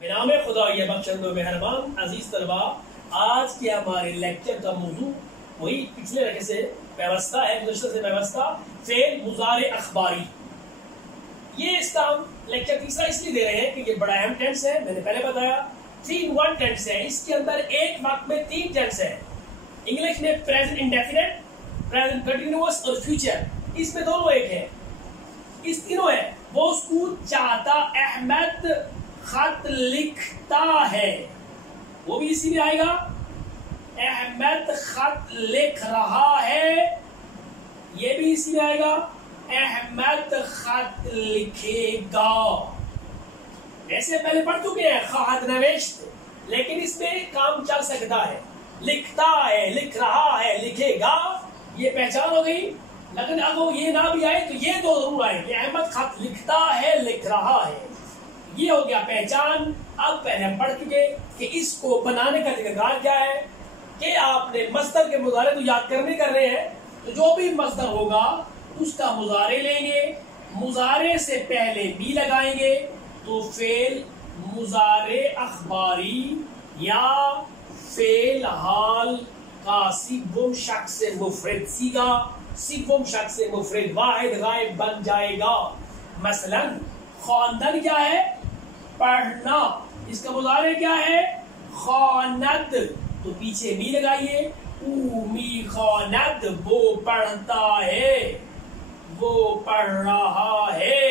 बिनाम खुदा ये बख्शंदो मेहरबान अजीज तलबा, आज के हमारे लेक्चर का मौजू वही पिछले रखे से व्यवस्था है, गुज़श्ता से व्यवस्था फेल मुज़ारे अखबारी। ये इसका हम लेक्चर तीसरा इसलिए दे रहे हैं कि ये बड़ा अहम टेंस है। मैंने पहले बताया 3 in 1 टेंस है। इसके अंदर एक वक्त में 3 टेंस है। इंग्लिश में प्रेजेंट इंडेफिनिट, प्रेजेंट कंटिन्यूअस और फ्यूचर, इसमें दोनों एक है। इस तीनों है। वो स्कूल चाहता, अहमद खत लिखता है, वो भी इसी में आएगा। अहमद खत लिख रहा है, ये भी इसी में आएगा। अहमद खत लिखेगा, वैसे पहले पढ़ चुके हैं खत नवेश्त, लेकिन इसमें काम चल सकता है। लिखता है, लिख रहा है, लिखेगा, ये पहचान हो गई। लेकिन अगर ये ना भी आए तो ये दो जरूर आएंगे। अहमद खत लिखता है, लिख रहा है, ये हो गया पहचान। अब पहले हम पढ़ चुके कि इसको बनाने का तरीका क्या है कि आपने मस्दर के मुजारे तो याद करने कर रहे हैं, तो जो भी मस्दर होगा उसका मुजारे लेंगे, मुजारे से पहले बी लगाएंगे तो फेल मुजारे अखबारी या फेल हाल का सिगुम शख्स से मुफरद सीगा, सिगुम शख्स से मुफरद वाहिद गायब बन जाएगा। मसलन खानदान क्या है? पढ़ना, इसका मुजारे क्या है? खानद, तो पीछे भी लगाइए। उमी खानद, वो पढ़ता है, वो पढ़ रहा है।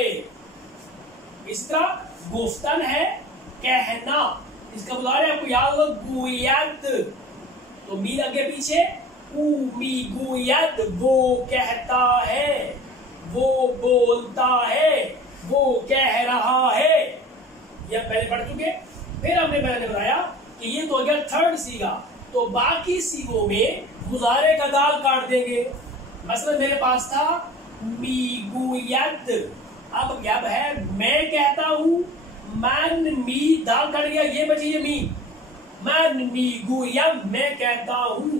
इस तरह गुफ्तन है कहना, इसका मुजारे आपको याद होगा गुयद, तो मी लगे पीछे। उमी गुयद, वो कहता है, वो बोलता है, वो कह रहा है। ये पहले पढ़ चुके। फिर हमने पहले बताया कि ये तो हो गया थर्ड सीगा, तो बाकी सीगों में मुजारे का दाल काट देंगे। मसलन मेरे पास था मीगुयद, अब है मैं कहता हूं, मन मी दाल कट गया, ये बची ये मी। मन मीगुयम, मैं कहता हूं।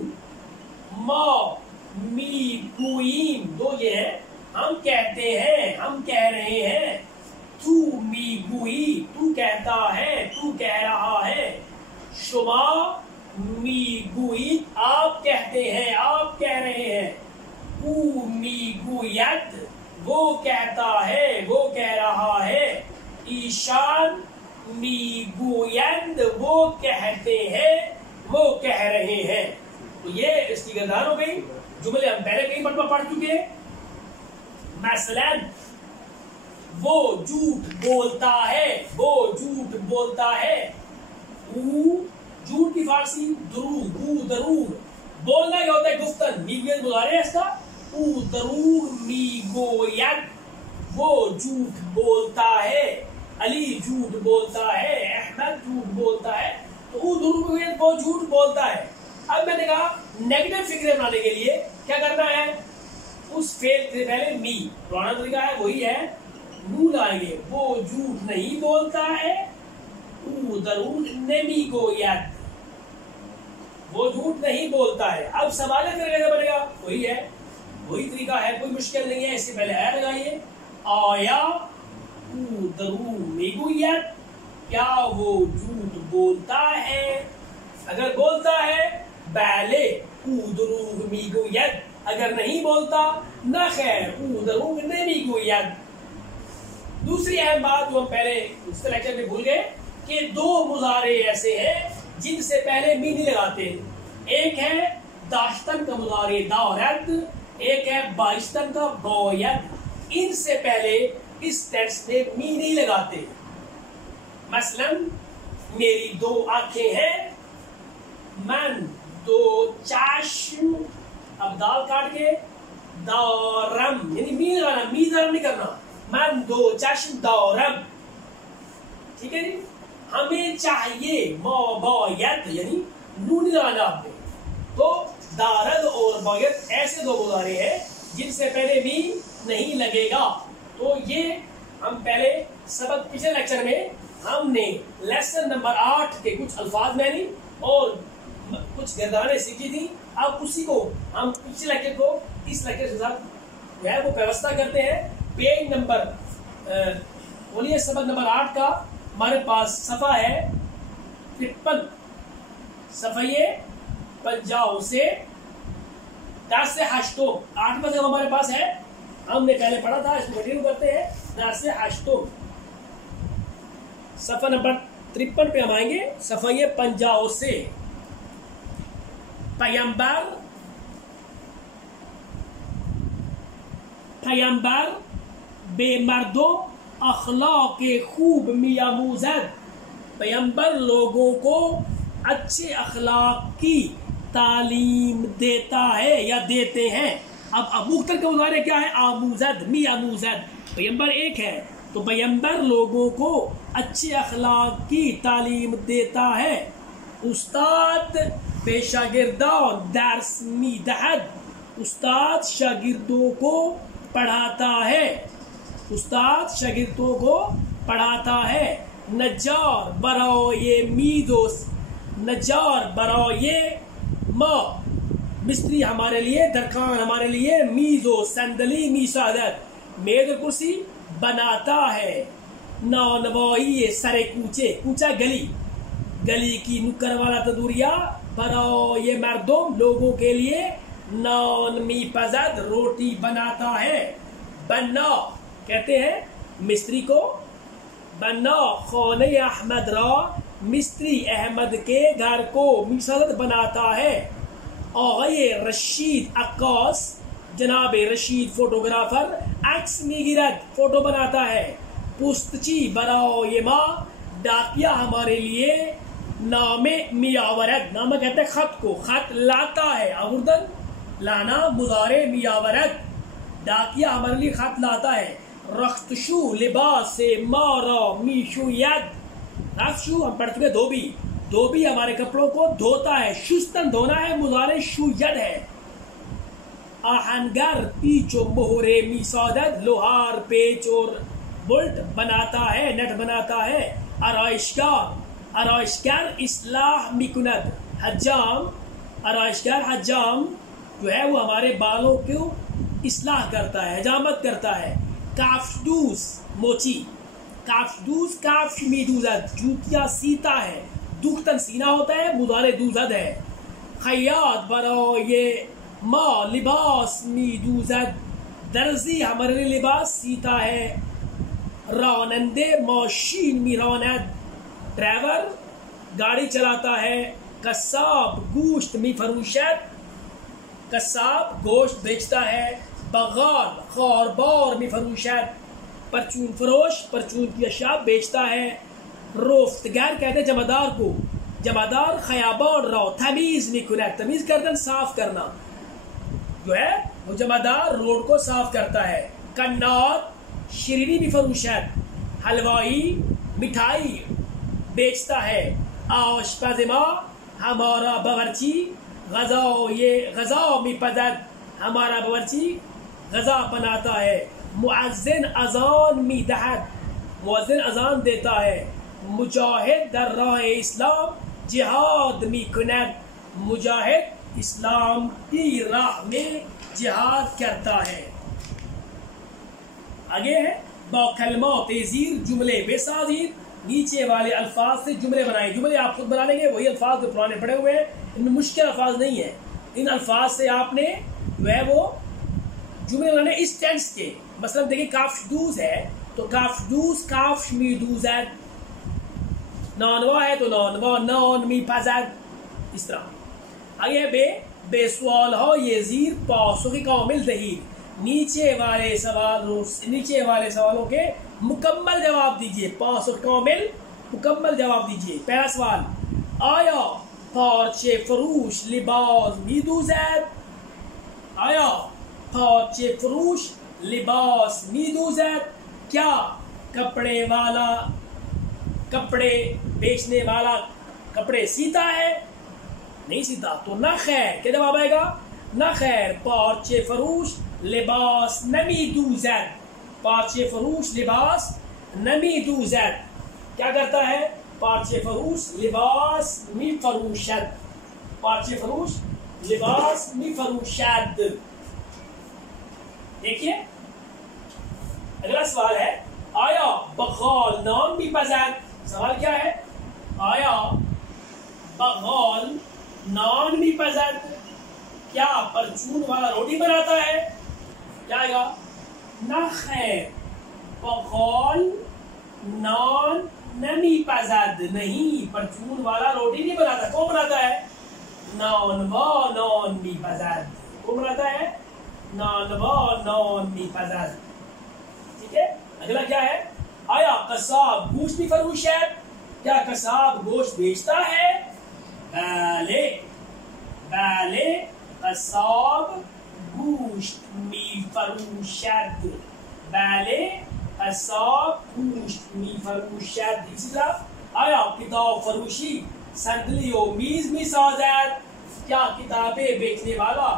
मा मीगुयम, दो ये है, हम कहते हैं, हम कह रहे हैं। तू मीगुई, तू कहता है, तू कह रहा है। शुमा मीगुई, आप कहते हैं, आप कह रहे हैं। ऊ मीगुयत, वो कहता है, वो कह रहा है। ईशान मीगुयंद, वो कहते हैं, वो कह रहे हैं। तो ये इसकी गरदान हो गई। जुमले हम पहले कई मरतबा पढ़ चुके हैं। मसलन वो झूठ बोलता है, वो झूठ बोलता है। झूठ की फारसी दरूर, दरूर। बोलना क्या होता है? गुफ्तन, मीगोयत मुजारे इसका। दरूर मीगोयत, वो झूठ बोलता है। अली झूठ बोलता है, अहमद झूठ बोलता है। तो दरूर मीगोयत, वो झूठ बोलता है। अब मैंने कहा नेगेटिव फिक्रे बनाने के लिए क्या करना है? उस फेल से पहले मी, पुराना तरीका है वही है, नू लाएंगे। वो झूठ नहीं बोलता है। दरूर मीगोयत, वो झूठ नहीं बोलता है। अब सवाल फिर कैसे बनेगा? वही है, वही तरीका है, कोई मुश्किल नहीं है। इससे पहले आया लगाइए। आया दरूर मीगोयत, क्या वो झूठ बोलता है? अगर बोलता है पहले दरूर मीगोयत, अगर नहीं बोलता ना खैर दरूर मीगोयत। दूसरी अहम बात जो हम पहले इस लेक्चर में भूल गए कि दो मुजारे ऐसे हैं जिनसे पहले मी नहीं लगाते। एक है दाश्तन का मुजारे दारद, एक है बाइश्तन का बोयद। इनसे पहले इस टेंस में मी नहीं लगाते। मसलन मेरी दो आंखें हैं, मन दो चाशम, अब दाल काट के दारम, यानी मी लगाना, मी दारम नहीं करना। मन दो चश्म दारम, ठीक है जी। हमें चाहिए बोयत, यानी नून लगाना आपने। तो दारद और बोयत ऐसे दो मुजारे हैं जिनसे पहले भी नहीं लगेगा। तो ये हम पहले सबक पिछले लेक्चर में हमने लेसन नंबर 8 के कुछ अल्फाज मैंने और कुछ गर्दानें सीखी थी। अब उसी को हम पिछले लेक्चर को इस लेक्चर के साथ जो है वो व्यवस्था करते हैं। पेज नंबर बोलिए सबक नंबर 8 का हमारे पास सफ़ा है 53, सफ़े 50 से 10 से 8 में हमारे पास है, हमने पहले पढ़ा था, इसको कंटिन्यू करते हैं। 10 से 8 सफ़ा नंबर 53 पे हम आएंगे। सफ़े 50 से पैगंबर बेमर्दो अखलाक खूब मियामूज़द, पैगंबर लोगों को अच्छे अखलाक की तालीम देता है या देते हैं। अब मुख्तलिफ के मुजारे क्या है? आमूज़द, मियामूज़द। पैगंबर एक है तो पैगंबर लोगों को अच्छे अखलाक की तालीम देता है। उस्ताद बेशागिर्दान दर्स मीदहद, उस्ताद शागिर्दों को पढ़ाता है, उस्ताद शागिर्दों को पढ़ाता है। नज्जार बराए मीदोस, नज्जार बराए माँ, मिस्त्री हमारे लिए, दरखान हमारे लिए, मीजो संदली मीसादत, मेज और कुर्सी बनाता है। नौनवाई सरे कूचे, कूचा गली, गली की नुक्कड़ वाला तदूरिया, बराए मर्दों लोगों के लिए, नॉन मी पजद रोटी बनाता है। बन्ना कहते हैं मिस्त्री को, बन्ना खाने अहमद रा, मिस्त्री अहमद के घर को मिसादत बनाता है। आगे रशीद अक्कास, जनाब रशीद फोटोग्राफर, अक्स मिगिरत फोटो बनाता है। पुस्तची बराए माँ, डाकिया हमारे लिए, नामे मियावरत, नामा कहते हैं खत को, खत लाता है। आवर्दन लाना मुजारे मियावरत, डाकिया हमारे लिए खत लाता है। रख्तशु लिबास से मारा मीशु यद, रख्तशु हम पढ़ चुके धोबी, धोबी हमारे कपड़ों को धोता है। शुस्तन धोना है, मुजारे शु यद है। आहनगर पीचो मोहरे मीसादत, लोहार पेच और बुल्ट बनाता है, नट बनाता है। आराइशगार, आराइशगार इस्लाह मिकुनद, हज्जाम, आराइशगार हज्जाम जो है वो हमारे बालों को इस्लाह करता है, हजामत करता है। काफदूस मोची, काफदूस काफ मीदूजद, जूतियां सीता है, दुख्तन सीना होता है, मुदारे दूजद है। खयात बराए माँ लिबास मीदूजद, दर्जी हमारे लिए लिबास सीता है। रानंदे मशीन मिरानद, ड्राइवर गाड़ी चलाता है। कसाब गोश्त मी फरूशत, कसाब गोश्त बेचता है। बगाल खारबार में फरूशत, परचून फरोश परचून की अशिया बेचता है। रोफ्तगर कहते हैं जमादार को, जमादार खयाबान रो तमीज में कुनत, तमीज करना साफ करना जो है वो जमादार रोड को साफ करता है। कन्नार शिरीनी भी फरूशत, हलवाई मिठाई बेचता है। आशपज़मा हमारा बावर्ची, गजा ये गजा में पदत, हमारा बावर्ची गजा बनाता है। मुअज्जिन अजान में दहद, मुअज्जिन अजान देता है। मुजाहिद दर राह इस्लाम, जिहाद में कुनत, मुजाहिद इस्लाम की राह में जिहाद करता है। आगे है बाकलमा तेजीर जुमले बेसाजीर, नीचे वाले अल्फाज से जुमले बनाए। जुमले आप खुद बना लेंगे, वही अल्फाज जो पुराने पड़े हुए हैं, इनमें मुश्किल अल्फाज नहीं है। इन अल्फाज से आपने जो है वो जुमले बनाने इस टेंस के। मतलब देखिए काफदूस है तो काफदूस काफ मीदूज है, नॉनवा है तो नॉनवा नॉन मी पजद, इस तरह। आगे है बे बेसवाल हो ये जीर पासुखी कामिल दहीर, नीचे वाले सवालों के मुकम्मल जवाब दीजिए। पासुख कामिल मुकम्मल जवाब दीजिए। पहला सवाल, आया पार्चे फरूश लिबास मीदूज़द, आया पार्चे फरूश लिबास मीदूज़द, क्या कपड़े वाला कपड़े बेचने वाला कपड़े सीता है? नहीं सीता, तो ना खैर क्या जवाब आएगा? ना खैर पार्चे फरूश लिबास नमी दूज़द, पार्चे फरूश लिबास नमी दूज़द क्या करता है? पार्चे फरूश लिबास मी फरूशद, पार्चे फरूश लिबास मी फरूशद। देखिए अगला सवाल है, आया बगाल नाम भी पसंद, सवाल क्या है, आया बगौल नॉन भी पसंद क्या परचून वाला रोटी बनाता है? क्या आएगा? ना खैर, बगौल नॉन नमी पसंद नहीं, परचून वाला रोटी नहीं बनाता। कौन बनाता है? नॉन व नॉन भी पसंद। कौन बनाता है? नॉन व नॉन भी पसंद। ठीक है, अगला क्या है, आया कसाब गोश्त भी फरोश है? क्या कसाब गोश्त बेचता है? बाले बाले कसाब गोश्त मी फरोशद। बाले कसाब गोश्त मी फरोशद। इसी तरह आया किताब फरोशी संदली और मीज में साजद। क्या किताबें बेचने वाला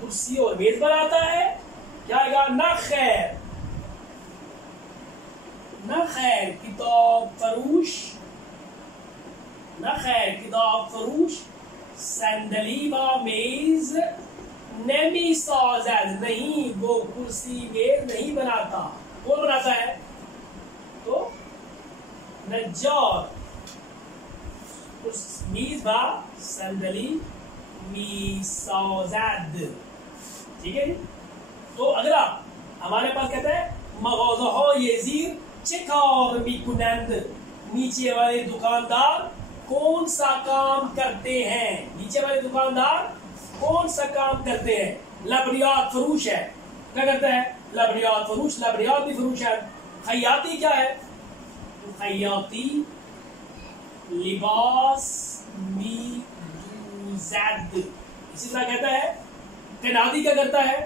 कुर्सी और मेज बनाता है? क्या आएगा? ना खैर, ना खैर किताब फरोश, ना खैर किताब फरोश संदली व मेज नमी साजद नहीं, वो कुर्सी मेज नहीं बनाता। कौन बनाता है? तो नज्जार मीज बा संदली मी साजद। ठीक है, तो अगला हमारे पास कहता है मगोज़हो येज़ीर चिकार मिकुनंद। नीचे वाले दुकानदार कौन सा काम करते हैं? नीचे वाले दुकानदार कौन सा काम करते हैं? लबरियात फरूश है। क्या करता है? लबरियात फरूश, लबरियात भी फरूश है। खयाती क्या है? खयाती लिबास मी दूज़द। इसी तरह कहता है कनादी क्या करता है?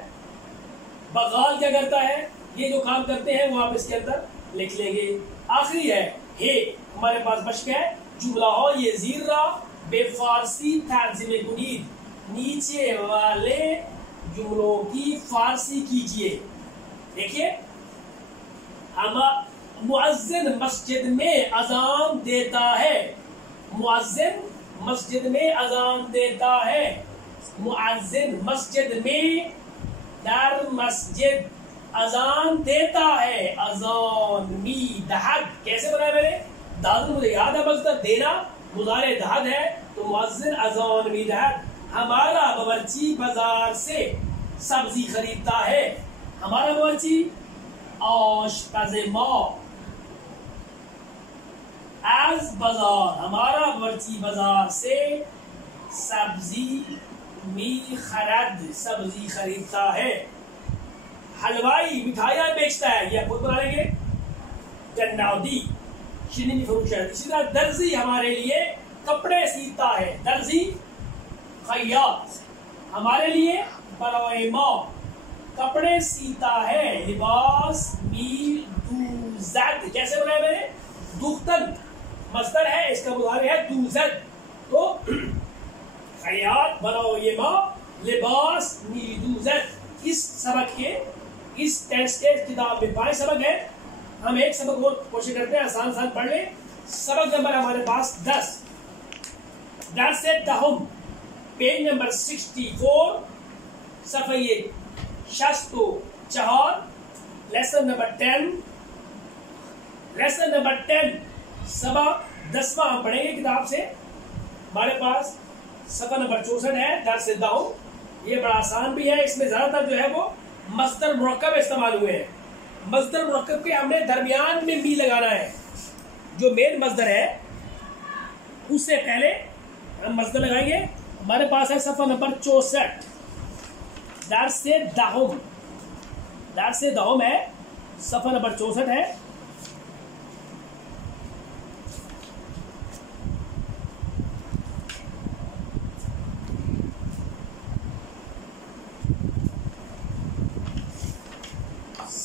बगाल क्या करता है? ये जो काम करते हैं वो आप इसके अंदर लिख लेंगे। आखिरी है हे, हमारे पास बच गया है जुमला हो ये जीरा बेफारसी तर्जुमे कुनीद। नीचे वाले जुमलों की फारसी कीजिए। देखिए, हम मुअज्जिन मस्जिद में अजान देता है। मुअज्जिन मस्जिद में अजान देता है। मुअज्जिन मस्जिद में दर मस्जिद अजान देता है। अजान मी दहद कैसे बनाया मैंने? दाद मुझे याद है, मज़दर देना, मुज़ारे दहद है, तो मुअज्जिन अजान मी दहद। हमारा बावर्ची बाजार से सब्जी खरीदता है। हमारा बावर्ची आशपज़ मा आज बाजार, हमारा बावर्ची बाजार से सब्जी मी खरद, सब्जी खरीदता है। हलवाई मिठाइयाँ बेचता है, यह खुद बना लेंगे। जन्नादी शिनी फरोश है। इसी तरह दर्जी हमारे लिए कपड़े सीता है। दर्जी खयात हमारे लिए बरोए माँ कपड़े सीता है। लिबास मी दूज़द कैसे बनाया मैंने? दुख्तन मस्दर है, इसका मुदारे है दूज़द। तो खयात बरोए माँ लिबास मी दूज़द। इस सबक के, इस टेक्स्ट के किताब में 5 सबक है। हम एक सबक और कोशिश करते हैं आसान आसान पढ़ लें। सबक नंबर हमारे पास 10 से दहुम, पेज नंबर 64, सफ़े 64, लेसन नंबर 10, लेसन नंबर 10 सबक 10वां हम पढ़ेंगे किताब से। हमारे पास सफ़ा नंबर 64 है, दर से दहुम। ये बड़ा आसान भी है, इसमें ज्यादातर जो है वो मस्दर मुरक्कब इस्तेमाल हुए हैं। मस्दर मुरक्कब के हमने दरमियान में मी लगाना है। जो मेन मस्दर है उससे पहले हम मस्दर लगाएंगे। हमारे पास है सफ़ा नंबर 64, दर से दहुम, दर से दहुम है, सफ़ा नंबर 64 है।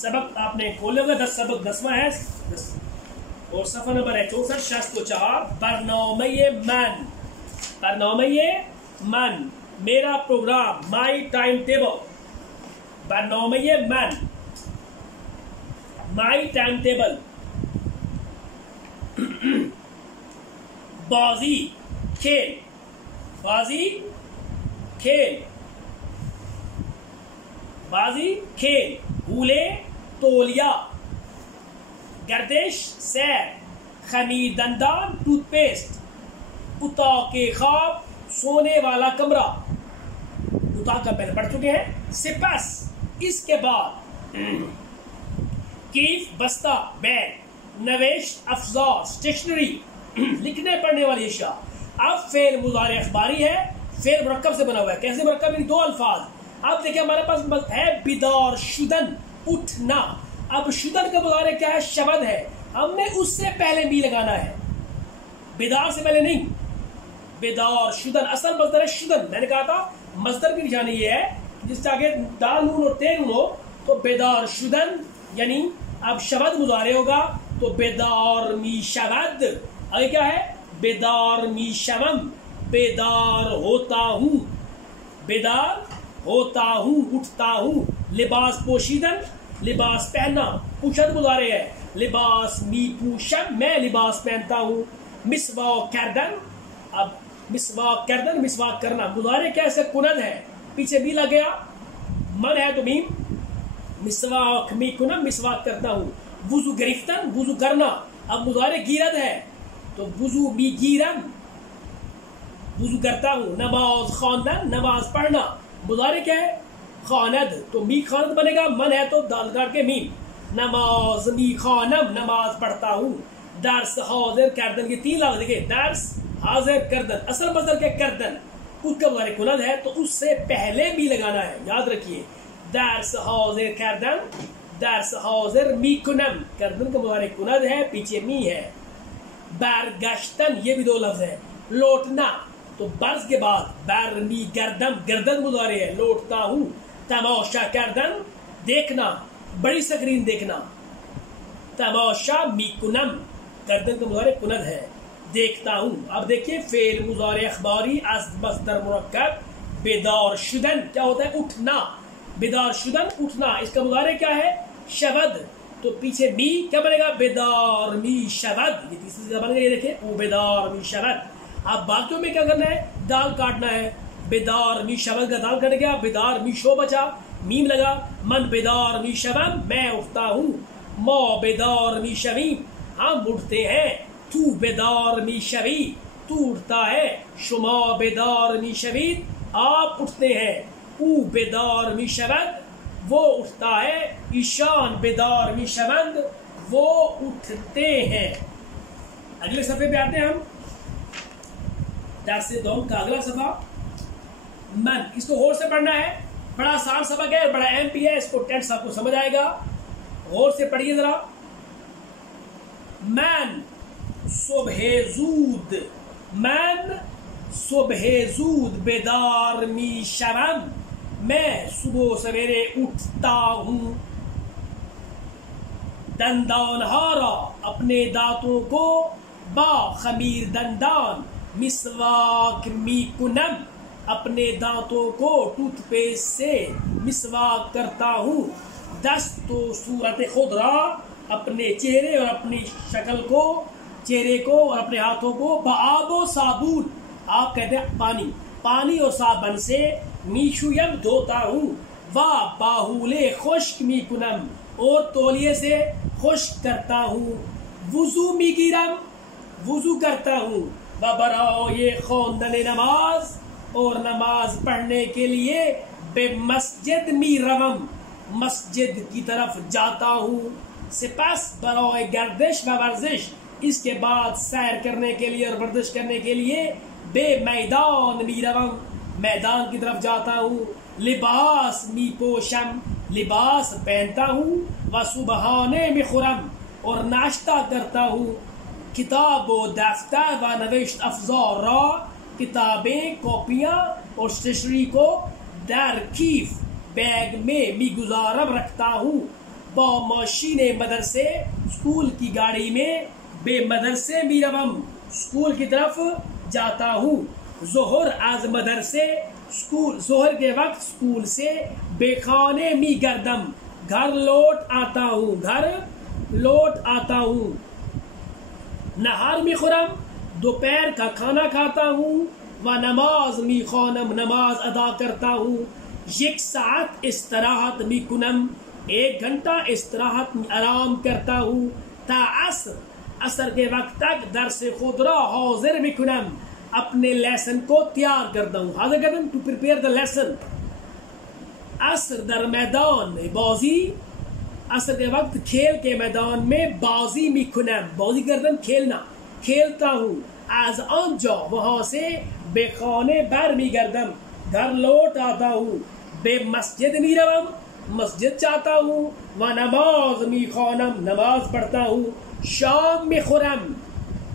सबक आपने खोले होगा, 10 सबक 10वां है 10, और सफ़ा नंबर है 64, 64। बरनामे मन, बरनामे मन मेरा प्रोग्राम, माई टाइम टेबल। बरनामे मन माई टाइम टेबल। बाजी खेल, बाजी खेल, बाजी खेल। भूले तोलिया, गर्दिश सैर, खमीर दंदान टूथपेस्ट, उता के ख्वाब सोने वाला कमरा, उता का पहले पढ़ चुके हैं। सिपस इसके बाद, कीफ बस्ता बैग, नवेश अफजार स्टेशनरी लिखने पढ़ने वाली अशिया। अब फेल मुजारे अखबारी है, फेल मुरक्कब से बना हुआ है। कैसे मुरक्कब? दो अल्फाज। अब देखिए हमारे पास है बिदार शुदन उठना। अब शुदन का मुजारे क्या है? शब्द है, हमने उससे पहले भी लगाना है, बिदार से पहले नहीं। बिदार शुदन असल मजदर है शुदन। मैंने कहा था मजदर की निशानी ये है जिससे आगे दाल नून और ते नून हो तो बेदार शुदन, यानी अब शब्द मुजारे होगा तो बेदार मी शब्द। आगे क्या है? बेदार मी शवम, बेदार होता हूँ, बेदार होता हूँ, उठता हूँ। लिबास पोशीदन, लिबास पहनना, पुशद मुजारे है। लिबास मी पूशम, मैं लिबास पहनता हूँ। मिसवाक करदन, अब मिसवाक करदन मिसवाक करना मुजारे कैसे? कुनद है, पीछे भी लग गया, मन है तो मीम। मिसवाक मी कुनम, मिसवाक करता हूँ। वुजू गिरफ्तन, वुजू करना, अब मुजारे गिरद है तो वुजू मी गिरम, वुजू करता हूँ। नमाज खानदन, नमाज पढ़ना, मुजारे क्या है? खानद, तो मी खानद बनेगा, मन है तो दाल काट के मीम। नमाज मी खानम, नमाज पढ़ता हूँ। दर्स हाजिर करदन, ये तीन लफ्ज देखिए, दर्स हाजिर करदन, असल मजदर क्या? करदन, उसका मुजारे कुनद है तो उससे पहले भी लगाना है, याद रखिए। दर्स हाजिर करदन, दर्स हाजिर मी कुनम, करदन का मुजारे कुनद है, पीछे मी है। बरगश्तन, ये भी दो लफ्ज है। लौटना, तो बर्ज के बाद बर मी गर्दन, गर्दन मुजारे है, लौटता हूँ। तमाशा करदन, देखना, बड़ी स्क्रीन देखना। तमाशा मी कुनम, गर्दन का मुजारे कुनद है, देखता हूँ। अब देखिए फेल मुजारे अखबारी अज मस्दर मुरक्कब बेदार शुदन, क्या होता है? उठना, बेदार शुदन उठना। इसका मुजारे क्या है? शब्द, तो पीछे मी क्या बनेगा? बेदार मी शब्द, ये तीसरी जगह बनेगा, ये देखिए वो बेदार मी शब्द। अब बाकियों में क्या करना है? दाल काटना है, बेदार मी शब्द का दाल कट गया, बेदार मी शो बचा, मीम लगा। मन बेदार मी शबम, मैं उठता हूँ। मौ बेदार मी शबीम, हम उठते हैं। तू बेदार मी शबी, तू उठता है। शुमा बेदार मी शबीद, आप उठते हैं। ऊ बेदार मी शबद, वो उठता है। ईशान बेदार मी शबंद, वो उठते हैं। अगले सफे पे आते हैं हम, दर्स दौम का अगला सफा मन। इसको गौर से पढ़ना है, बड़ा आसान सबक है, बड़ा एमपी है, इसको टेंस आपको समझ आएगा। गौर से पढ़िए जरा। मैन सुबहेजूद, मैन सुबहेजूद बेदार मी शवम, मैं सुबह सवेरे उठता हूँ। दंदान हारा, अपने दांतों को। बा खमीर दंदान, मिसवाक मी कुनम, अपने दांतों को टूथपेस्ट से मिसवाक करता हूँ। दस्तो सूरत खुदरा, अपने चेहरे और अपनी शक्ल को, चेहरे को और अपने हाथों को। बाबो साबुन, आप कहते हैं पानी, पानी और साबुन से। मीशुयम धोता हूँ। वाह बाहुले खुश्क मी कुनम, और तौलिए से खुश्क करता हूँ। वुजू मी गिरम, वुजू करता हूँ। बबराओ ये खौंदन नमाज, और नमाज पढ़ने के लिए बे मस्जिद मी रवम, मस्जिद की तरफ जाता हूँ। सिपस बराए गर्दिश व वर्जिश, इसके बाद सैर करने के लिए और वर्जिश करने के लिए बे मैदान मी रवम, मैदान की तरफ जाता हूँ। लिबास मी पोशम, लिबास पहनता हूँ। व सुबहाने में खुरम, और नाश्ता करता हूँ। किताब व दफ्तर व नविश्त अफजार, किताबें कॉपियाँ और स्टेशनरी को दर कीफ, बैग में मी गुजारब रखता हूँ। बा मशीने मदरसे, स्कूल की गाड़ी में। बे मदरसे मी रवम, स्कूल की तरफ जाता हूँ। जोहर आज मदरसे, स्कूल, जोहर के वक्त स्कूल से। बेखाने मी गर्दम, घर लौट आता हूँ, घर लौट आता हूँ। नहार मी खुरम, दोपहर का खाना खाता हूँ। व नमाज मी खानम, नमाज अदा करता हूँ। एक साथ इस्तराहत मी कुनम, 1 घंटा इस्तराहत में आराम करता हूँ। ता असर, असर के वक्त तक दर्स खुद रा हाजिर मिकुनम, अपने लेसन को तैयार करता हूँ। हाजिर करता हूँ, टू प्रिपेयर द लेसन। असर दर मैदान में बाजी, असर के वक्त खेल के मैदान में बाजी मिकुनम, बाजी करता हूँ, खेलना, खेलता हूँ। आज आंजा, वहां से बेखाने बर मी गर्दम, घर लौट आता हूँ। बे मस्जिद मी रवम, मस्जिद चाहता हूँ। व नमाज मी खानम, नमाज पढ़ता हूँ। शाम में खुरम,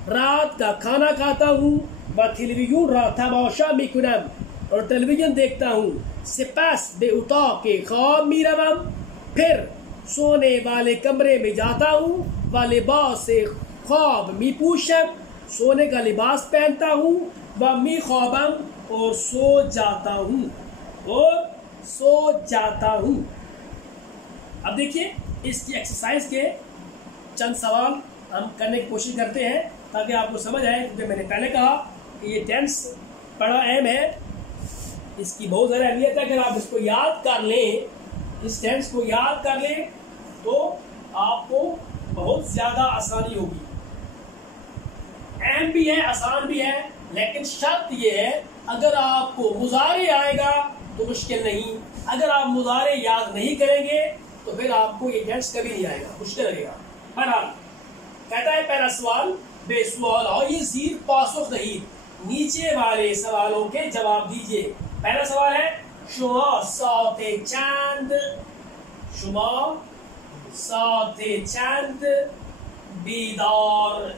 रात का खाना खाता हूँ। व टेलीविजन रा तमाशा मी कुनम, और टेलीविजन देखता हूँ। सिपस बे उता के ख्वाब मी रवम, फिर सोने वाले कमरे में जाता हूँ। व लिबास से ख्वाब मी पूशम, सोने का लिबास पहनता हूँ। व मी ख्वाबम, और सो जाता हूँ, और सो जाता हूँ। अब देखिए इसकी एक्सरसाइज के चंद सवाल हम करने की कोशिश करते हैं ताकि आपको समझ आए, क्योंकि मैंने पहले कहा कि ये टेंस बड़ा अहम है, इसकी बहुत ज़्यादा अहमियत है। अगर आप इसको याद कर लें, इस टेंस को याद कर लें, तो आपको बहुत ज़्यादा आसानी होगी। अहम भी है, आसान भी है, लेकिन शर्त ये है अगर आपको मुजारे आएगा तो मुश्किल नहीं। अगर आप मुजारे याद नहीं करेंगे तो फिर आपको ये टेंस कभी नहीं आएगा, मुश्किल लगेगा। बहरहाल कहता है पहला सवाल बेसवाल और ये जीर पासुख नहीं, नीचे वाले सवालों के जवाब दीजिए। पहला सवाल है शुमा साते चांद, शुमा साते चांद बीदार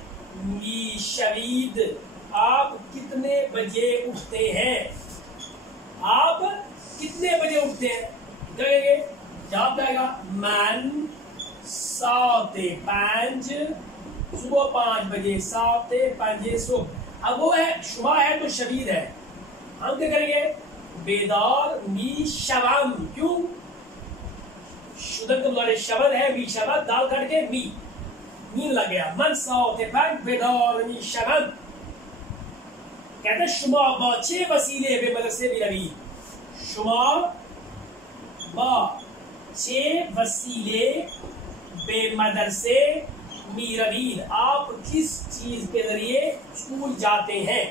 मी शवीद, आप कितने बजे उठते हैं? आप कितने बजे उठते हैं? कहेंगे जवाब जाएगा मन साते पांच, सुबह 5 बजे, साते पांचे सुबह। अब वो है शुमा है तो शवीद है, हम क्या करेंगे बेदार मी शवम, क्यों? शुद्ध वाले शब्द है, मी शब्द दाल काट के मी नींद लग गया। मन साते पांच बेदार मी शवम। कहते शुमा बा 6 वसीले बे मदरसे भी रवी, शुमा बा 6 वसीले बे मदरसे मीरवीन, आप किस चीज के जरिए स्कूल जाते हैं?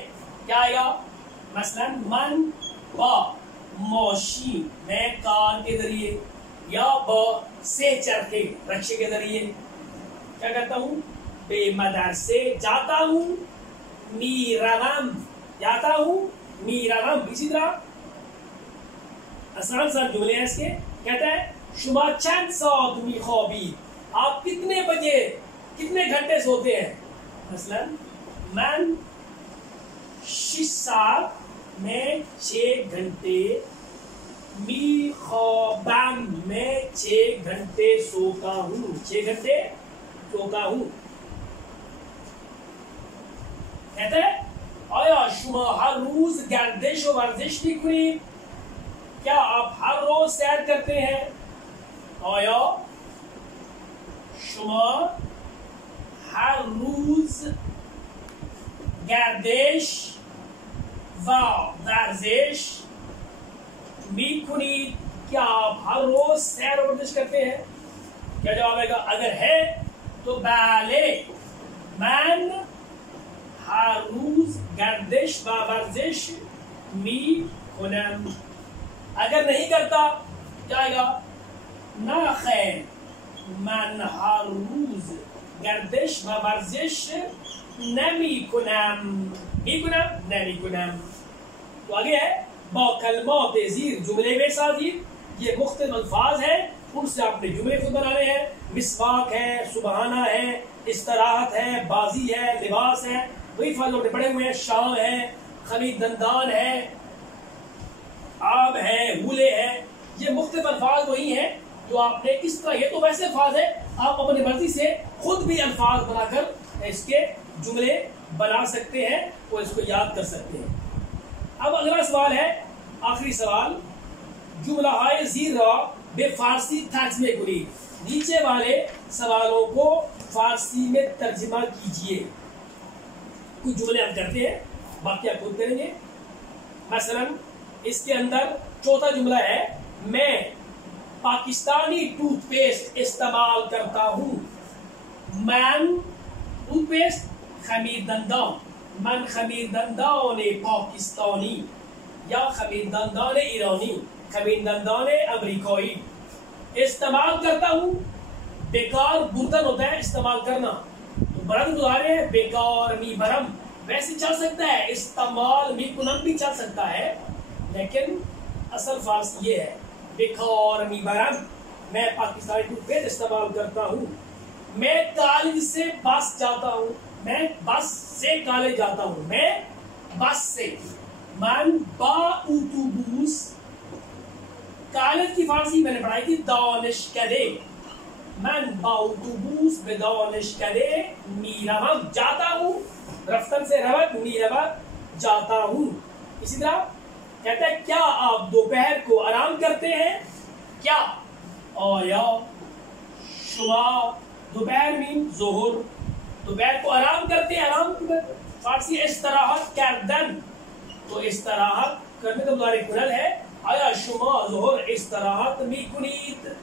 क्या आएगा? मसलन मन बा मौशी, मैं कार के जरिए, या ब से चरखे रक्षे के जरिए क्या करता हूँ? बे मदरसे जाता हूँ, मीरवम जाता हूँ, मीरवम। इसी तरह आसान सा जुमले हैं इसके। कहता है शुमा चंद सात मी ख्वाबी, आप कितने बजे, कितने घंटे सोते हैं? मसलन मैं 6 सात में 6 घंटे, मी ख्वाबम में 6 घंटे सोता हूँ, 6 घंटे सोता हूँ। कहते हैं आया शुमा हर रोज गर्दिश और वर्जिश भी करी, क्या आप हर रोज सैर करते हैं? आया शुमा हर रोज गर्दिश व वर्जिश भी करी, क्या आप हर रोज सैर और वर्जिश करते हैं? क्या जवाब आएगा? अगर है तो बाले मैन हर रोज गर्दिश व वर्जिश मी कुनम। अगर नहीं करता क्या आएगा? ना खैर मन हर रोज गर्दिश व वर्जिश नमी कुनम, मी कुनम नमी कुनम। तो आगे है बाकलमात ज़ीर जुमले में साजीर, ये मुख्तलिफ अल्फाज है, उनसे आपने जुमले खुद बनाने हैं। मिसवाक है, सुबहाना है, इस्तराहत है, बाजी है, लिबास है, वही फल आपने पढ़े हुए हैं। शाम है, खली दंदान है, आब है, हुले है, ये मुख्तलिफ अल्फाज वही हैं जो आपने इस तरह, ये तो वैसे अल्फाज है, आप अपनी मर्जी से खुद भी अल्फाज बनाकर इसके जुमले बना सकते हैं और इसको याद कर सकते हैं। अब अगला सवाल है, आखिरी सवाल, जुमला हाय जीरा बे फारसी तर्जमे कुली, नीचे वाले सवालों को फारसी में तर्जमा कीजिए। कुछ जुमले हम करते हैं, बाकी आप खुद करेंगे। मसलन इसके अंदर चौथा जुमला है, मैं पाकिस्तानी टूथपेस्ट इस्तेमाल करता हूँ। मैन टूथपेस्ट, खमीर दंदान, मन खमीर दंदान पाकिस्तानी या खमीर दंदान ईरानी, खमीर दंदान अमरीकाई। इस्तेमाल करता हूँ, बेकार बुर्दन होता है इस्तेमाल करना, तो बरम गुजारे है बेकार मी बरम, वैसे चल सकता है, इस्तेमाल मी कुनम भी चल सकता है, लेकिन असल फारसी ये है बेकार मी बरम। मैं पाकिस्तानी टूथपेस्ट इस्तेमाल करता हूँ। मैं कॉलेज से बस जाता हूँ, मैं बस से कॉलेज जाता हूँ, मैं बस से। मन बा उतुबूस, कॉलेज की फारसी मैंने पढ़ाई थी दानिशकदे, मन बा उतुबूस बेदानिशकदे मीरवम, जाता हूँ, रफ्तन से रवत मीरवत, जाता हूँ। इसी तरह कहता है क्या आप दोपहर को आराम करते हैं? क्या आया शुमा, दोपहर मीन जोहर, दोपहर को आराम करते हैं, आराम फारसी इस्तराहत करदन, तो इस्तराहत करने का मुजारिफ कुनल है। आया शुमा जोहर इस्तराहत मी कुनीत,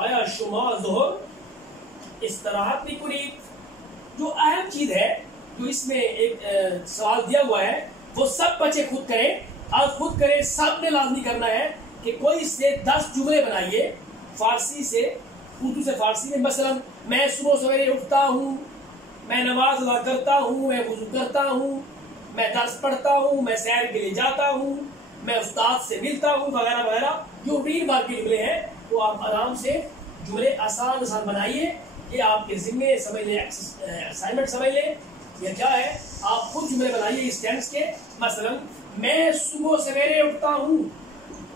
आया शुमा जोहर इस्तराहत मी कुनीत। जो अहम चीज है जो इसमें एक सवाल दिया हुआ है वो सब बच्चे खुद करें, आज खुद करें, सब ने लाजमी करना है कि कोई से 10 जुमले बनाइए फारसी से उर्दू से फारसी में। मसलन मैं सुबह सवेरे उठता हूँ, मैं नमाज अदा करता हूँ, मैं वुजू करता हूँ, मैं दर्स पढ़ता हूँ, मैं सैर के लिए जाता हूँ, मैं उस्ताद से मिलता हूँ, वगैरह वगैरह। जो रील बार के जुमले हैं वो आप आराम से जुमले आसान आसान बनाइए। ये आपके जिम्मे समझ लें, असाइनमेंट समझ लें, यह क्या है, आप खुद जुमले बनाइए इस टेंस के। मसलन मैं सुबह सवेरे उठता हूँ,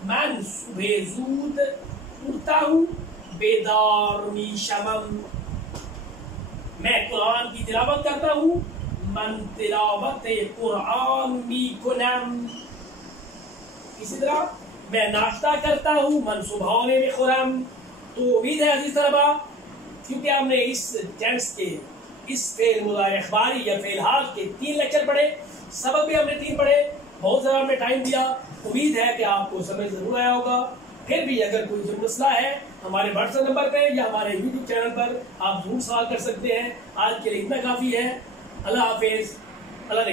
मैं सुबह जूद उठता हूँ, बेदार मी शमम। मैं कुरान की तिलावत करता हूँ, मन तिलावत कुरान मी कुनम। इसी तरह मैं नाश्ता करता हूँ, मन सुबहाने में खुरम। तो उम्मीद है अजीज तलबा, क्योंकि हमने इस टेंस के इस फेल मुजारे अखबारी या फेल हाल के 3 लेक्चर पढ़े, सबक भी हमने 3 पढ़े, बहुत ज़्यादा हमने टाइम दिया। उम्मीद है कि आपको समझ जरूर आया होगा। फिर भी अगर कोई जो मसला है हमारे व्हाट्सएप नंबर पे या हमारे यूट्यूब चैनल पर आप जरूर सवाल कर सकते हैं। आज के लिए इतना काफ़ी है। अल्लाह हाफिज़।